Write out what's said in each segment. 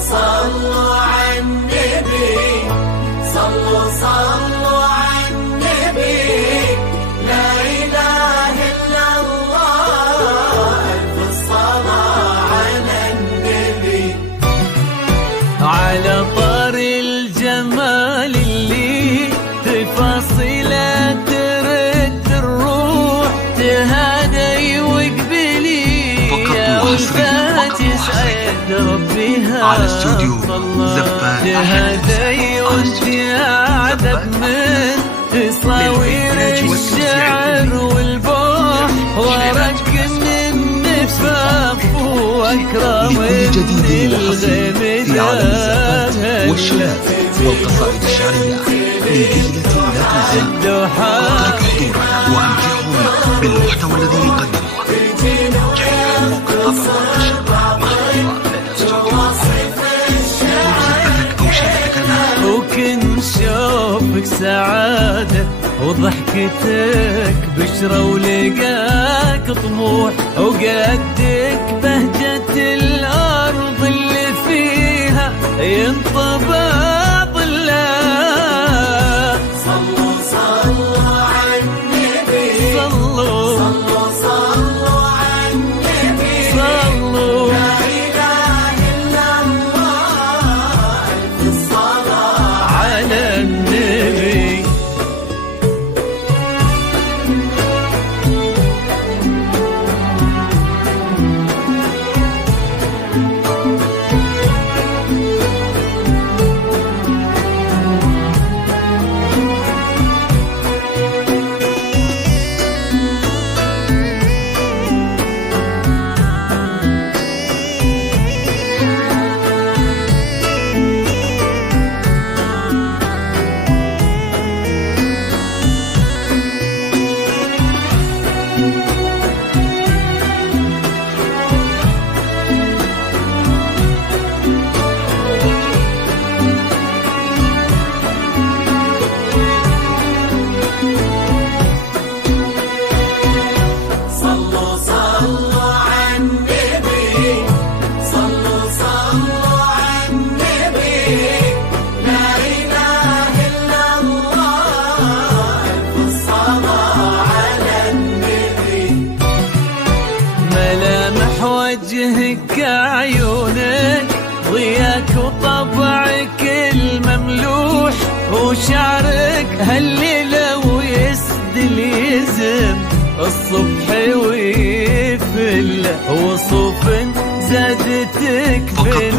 صلوا على النبي، صلوا على النبي، لا إله إلا الله، ألف الصلاة على النبي. على طار الجمال اللي تفاصيله ترد الروح، تهادي وقبلي يا وفات يسعد ربها على استوديو زفان تهادي وانت اعذب من تصاوير الشعر والبوح، ورق من النفاق واكرم لكل جديد وحصري في عالم الزفات والشعر والقصائد الشعرية لجيلة لا تنسى. اترك حضورك وامتعهم بالمحتوى الذي نقدمه. جميع موقع طبع والنشر محفوظة لدى استوديو زفاتك أو شاركك الآن. وكن شوفك سعادة وضحكتك بشرة ولقاك طموح، وقدك بهجة الأرض اللي فيها ينطبع ظلها. صلوا على النبي، صلوا على النبي، صلوا لا إله إلا الله، ألف الصلاة على النبي. وجهك عيونك ضياك وطبعك المملوح، وشعرك هالليلة ويسدل يزم الصبح ويفل، وصوف زادتك بين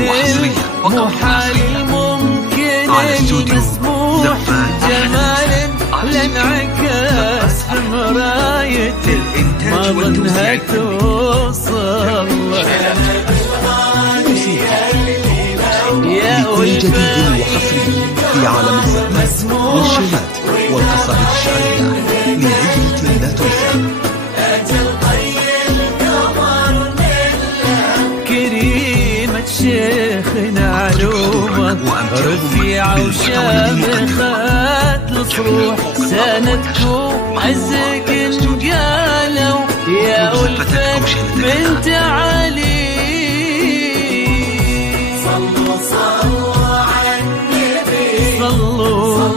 المحال الممكن المسموح، جمال لانعكاس في مراية ما ظنها توصل. يا لكل جديد وحصري في عالم الزفات والشيلات والقصائد الشعرية لعجلة لا تنسى. كريمة شيخنا علومة رفيعة وشامخات الصروح، سندكم عزك انقالوا يا ألفة بنت علي. صلوا على النبي، صلوا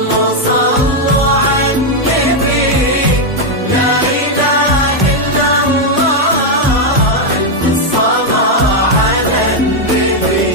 على النبي، لا إله إلا الله، ألف الصلاة على النبي.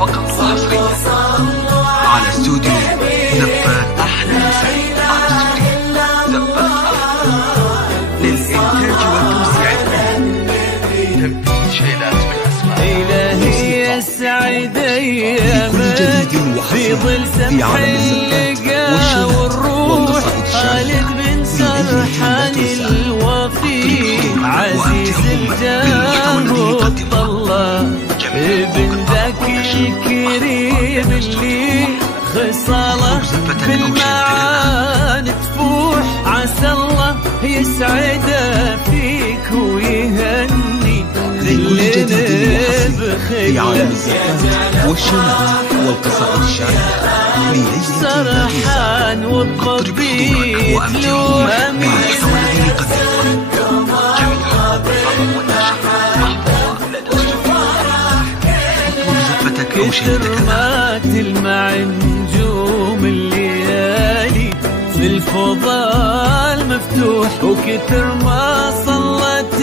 فقط وحصريا على استوديو زفات أحلى مساء. على استوديو زفات أحلى إلهي يسعد أيامك في ظل سمح اللقاء والروح. خالد بن سرحان الوفي عزيز الجاه والطلة ابن ذاك الكريم اللي خصاله بالمعاني تفوح. عسى الله يسعده فيك ويهني كلنا في عالم الزفات والشنات والقصائد الشعرية. سرحان والضبيط له أمين كتر ما تلمع نجوم الليالي في الفضاء المفتوح، وكتر ما صلت